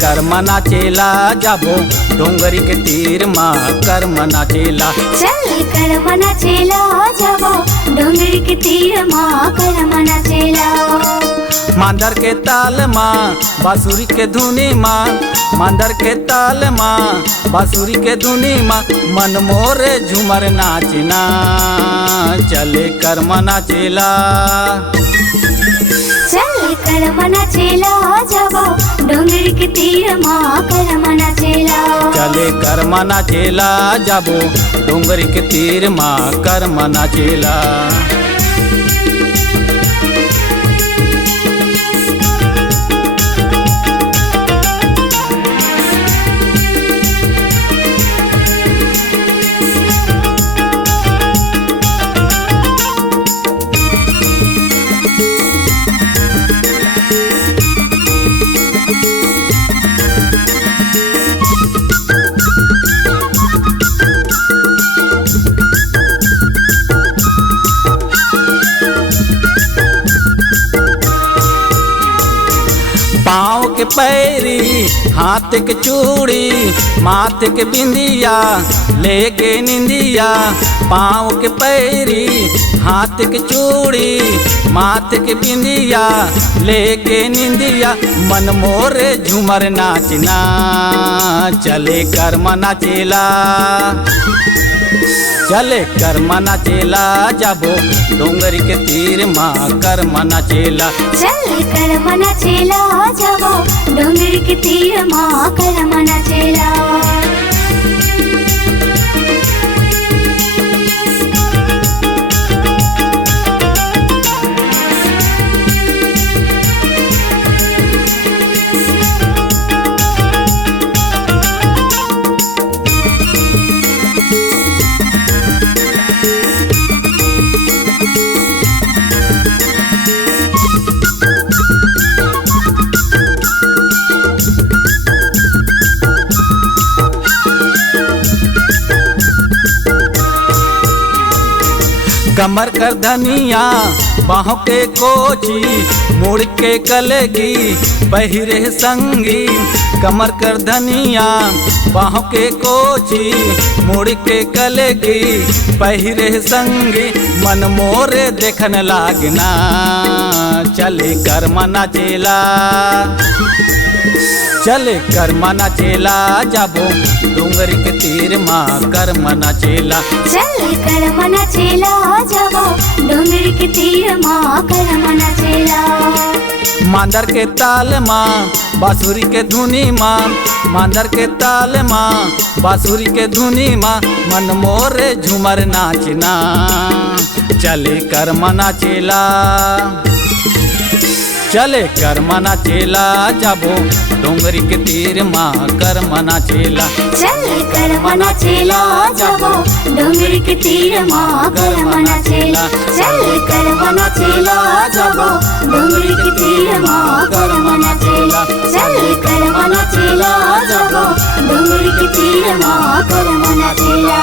कर्म नाचेला जाबो डोंगरी के तीर माँ कर्म नाचेला। चले कर्म नाचेला जाबो डोंगरी के तीर माँ कर्म नाचेला। मांदर के ताल माँ बांसुरी के धुनी माँ, मांदर के ताल माँ बांसुरी के धुनी माँ, मन मोरे झूमर नाचना चले कर्म नाचेला। चले कर्म नाचेला जाबो डोंगरी के तीर माँ कर्म नाचेला। चले कर्म नाचेला जाबो डोंगरी के तीर माँ कर्म नाचेला। पाँव के पैरी हाथ के चूड़ी माथे के बिंदिया लेके निंदिया, पाँव के पैरी हाथ के चूड़ी माथे के बिंदिया लेके निंदिया, मन मोरे झूमर नाचना चले कर्म नाचेला। चले कर्म नाचेला जाबो डोंगरी के तीर माँ कर्म नाचेला। चले कर्म नाचेला जाबो डोंगरी के तीर माँ कर्म नाचेला। कमर कर धनिया बाहों के कोची मुड़ के कलेगी बहिरे संगी, कमर कर धनिया बाहों के कोची मुड़ के कलेगी बहिरे संगी, मन मोरे देखन लागना चले कर्म नाचेला। चले कर्म नाचेला जाबो डोंगरी के तीर माँ कर्म नाचेला। चले कर्म नाचेला जाबो डोंगरी के तीर माँ कर्म नाचेला। मांदर के ताल माँ बांसुरी के धुनी माँ, मांदर के ताल माँ बांसुरी के धुनी माँ, मन मोरे झूमर नाचना चले कर्म नाचेला। चले कर्म नाचेला जाबो डोंगरी के तीर माँ कर्म नाचेला। चले कर्म नाचेला जाबो डोंगरी के तीर माँ कर्म नाचेला। चले कर्म नाचेला जाबो डोंगरी के तीर माँ कर्म नाचेला। चले कर्म नाचेला जाबो डोंगरी के तीर माँ कर्म नाचेला।